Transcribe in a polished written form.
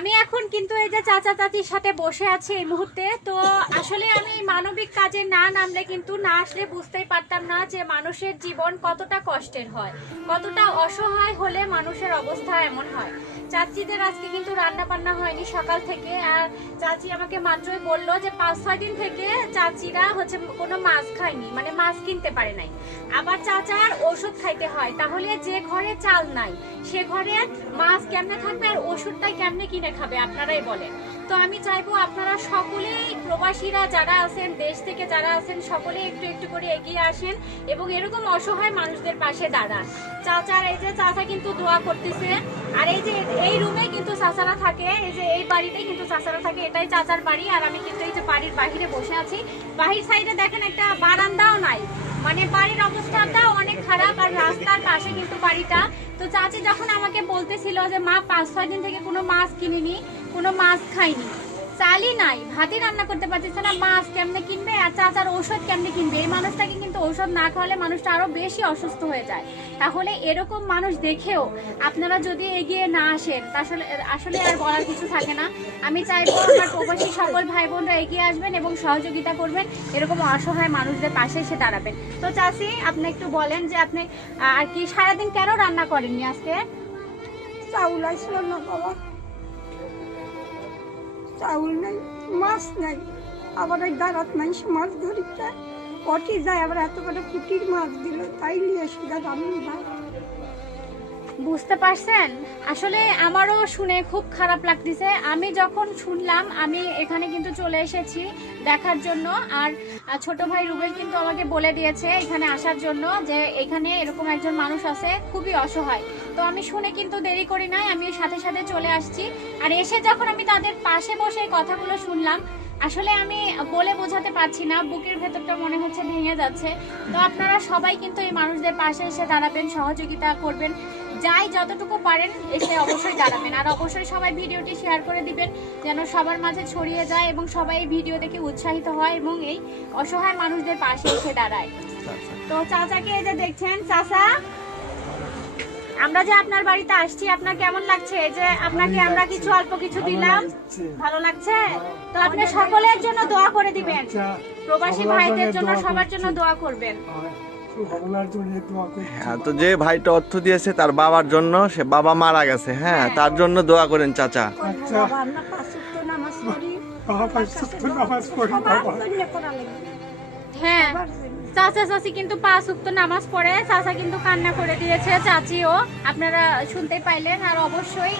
আমি এখন কিন্তু এই যে চাচা চাচির সাথে বসে আছি এই মুহূর্তে। তো আসলে আমি মানবিক কাজে না নামলে কিন্তু না আসলে বুঝতেই পারতাম না যে মানুষের জীবন কতটা কষ্টের হয়, কতটা অসহায় হলে মানুষের অবস্থা এমন হয়। চাচিদের আজকে কিন্তু রান্না বান্না হয়নি সকাল থেকে, আর চাচি আমাকে মাত্রই বললো যে 5-6 দিন থেকে চাচিরা কোনো মাছ খায়নি, মানে মাছ কিনতে পারে নাই। আবার চাচার ওষুধ খাইতে হয়, তাহলে যে ঘরে চাল নাই সে ঘরে মাছ কেমনে থাকবে আর ওষুধটাই কেমনে কিনে খাবে, আপনারাই বলেন। তো আমি চাইবো আপনারা সকলেই প্রবাসীরা যারা আছেন, দেশ থেকে যারা আছেন, সকলেই একটু একটু করে এগিয়ে আসেন এবং এরকম অসহায় মানুষদের পাশে দাঁড়ান। চাচার এই যে চাচা কিন্তু দোয়া করতেছে, আর এই যে এই রুমে কিন্তু চাচারা থাকে, এই যে এই বাড়িতেই কিন্তু চাচারা থাকে, এটাই চাচার বাড়ি। আর আমি কিন্তু এই যে বাড়ির বাহিরে বসে আছি, বাহির সাইডে দেখেন একটা বারান্দাও নাই, মানে বাড়ির অবস্থাটা অনেক খারাপ, আর রাস্তার পাশে কিন্তু বাড়িটা। তো চাচি যখন আমাকে বলতেছিল যে মা 5-6 দিন থেকে কোনো মাছ কিনিনি, কোনো মাছ খাইনি, চালই নাই, ভাতই রান্না করতে পারতেছে না, মাছ কেমনে কিনবে আর চাচার ঔষধ কেমনে কিনবে? এই মানুষটাকে কিন্তু ঔষধ না খাওয়ালে মানুষটা আরো বেশি অসুস্থ হয়ে যায়। তাহলে এরকম মানুষ দেখেও আপনারা যদি এগিয়ে না আসেন, আসলে আর বলার কিছু থাকে না। আমি চাইবো আমার প্রবাসী সকল ভাই বোনরা এগিয়ে আসবেন এবং সহযোগিতা করবেন, এরকম অসহায় মানুষদের পাশে এসে দাঁড়াবেন। তো চাচি, আপনি একটু বলেন যে আপনি আর কি সারাদিন কেন রান্না করেননি আজকে? চাউল আসল না বাবা, চাউল নাই, মাছ নাই, আবার ওই দাঁড়াত মানুষ মাছ ধরিতে পটি যায়, আবার এত করে পুটির মাছ দিল, তাই নিয়ে সুদা রান্না ভাই। বুঝতে পারছেন? আসলে আমারও শুনে খুব খারাপ লাগতেছে। আমি যখন শুনলাম, আমি এখানে কিন্তু চলে এসেছি দেখার জন্য, আর ছোট ভাই রুবেল কিন্তু আমাকে বলে দিয়েছে এখানে আসার জন্য যে এখানে এরকম একজন মানুষ আছে খুবই অসহায়। তো আমি শুনে কিন্তু দেরি করি নাই, আমি সাথে সাথে চলে আসছি। আর এসে যখন আমি তাদের পাশে বসে এই কথাগুলো শুনলাম, আসলে আমি বলে বোঝাতে পারছি না, বুকের ভেতরটা মনে হচ্ছে ভেঙে যাচ্ছে। তো আপনারা সবাই কিন্তু এই মানুষদের পাশে এসে দাঁড়াবেন, সহযোগিতা করবেন, যাই যতটুকু পারেন এসে অবশ্যই দাঁড়াবেন। আর অবশ্যই সবাই ভিডিওটি শেয়ার করে দিবেন যেন সবার মাঝে ছড়িয়ে যায় এবং সবাই এই ভিডিও দেখে উৎসাহিত হয় এবং এই অসহায় মানুষদের পাশে এসে দাঁড়ায়। তো চাচাকে এই যে দেখছেন, চাচা আমরা যে আপনার বাড়িতে আসছি, আপনার কেমন লাগছে? এই যে আপনাকে আমরা কিছু অল্প কিছু দিলাম, ভালো লাগছে? তো আপনি সকলের জন্য দোয়া করে দিবেন, প্রবাসী ভাইদের জন্য, সবার জন্য দোয়া করবেন। হ্যাঁ, তো যে ভাইটা অর্থ দিয়েছে তার বাবার জন্য, সে বাবা মারা গেছে, হ্যাঁ, তার জন্য দোয়া করেন চাচা। বাবা, আমরা 5 ওয়াক্ত নামাজ পড়ি, হ্যাঁ, চাচা চাচি কিন্তু 5 ওয়াক্ত নামাজ পড়ে, চাচা কিন্তু কান্না করে দিয়েছে, চাচিও আপনারা শুনতে পাইলেন। আর অবশ্যই